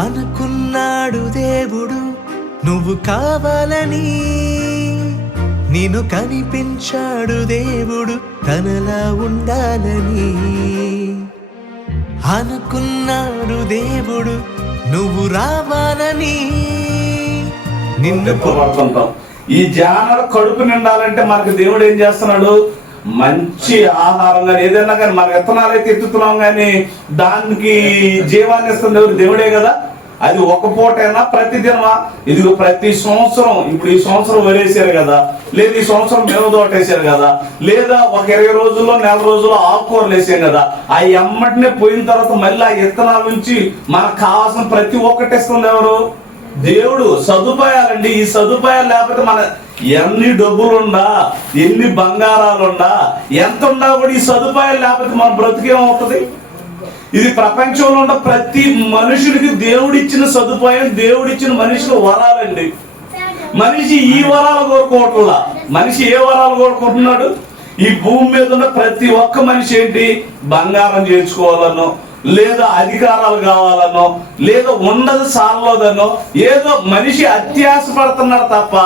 అనుకున్నాడు దేవుడు నువ్వు కావాలని, నిన్ను కనిపించాడు దేవుడు తనలా ఉండాలని. అనుకున్నాడు దేవుడు నువ్వు రావాలని, నిన్ను ఈ జానల కడుపు నిండాలంటే మనకు దేవుడు ఏం చేస్తున్నాడు? మంచి ఆహారం కానీ ఏదైనా కానీ మన విత్తనాలు అయితే ఎత్తుతున్నాం కానీ దానికి జీవాన్ని ఇస్తుంది దేవుడే కదా. అది ఒక పూటైనా ప్రతిదినమా? ఇదిగో ప్రతి సంవత్సరం, ఇప్పుడు ఈ సంవత్సరం వరేసారు కదా, లేదా ఈ సంవత్సరం మేవ తోటేసారు కదా, లేదా ఒక 20 రోజుల్లో నెల రోజుల్లో ఆకుకూరలు వేసాం కదా, ఆ ఎమ్మటినే పోయిన తర్వాత మళ్ళీ ఆ విత్తనాల నుంచి మనకు కావాల్సిన ప్రతి ఒక్కటి ఇస్తుంది ఎవరు? దేవుడు. సదుపాయాలండి. ఈ సదుపాయాలు లేకపోతే మన ఎన్ని డబ్బులుండా, ఎన్ని బంగారాలుండా, ఎంత ఉండా కూడా ఈ సదుపాయాలు లేకపోతే మన బ్రతికేమవుతుంది? ఇది ప్రపంచంలో ఉన్న ప్రతి మనుషుడికి దేవుడిచ్చిన సదుపాయం, దేవుడిచ్చిన మనిషికి వరాలండి. మనిషి ఈ వరాలు కోరుకోవట్లా. మనిషి ఏ వరాలు కోరుకుంటున్నాడు? ఈ భూమి మీద ఉన్న ప్రతి ఒక్క మనిషి ఏంటి? బంగారం చేర్చుకోవాలనో, లేదా అధికారాలు కావాలనో, లేదా ఉన్నది సార్లోదనో ఏదో మనిషి అత్యాశ పడుతున్నాడు తప్ప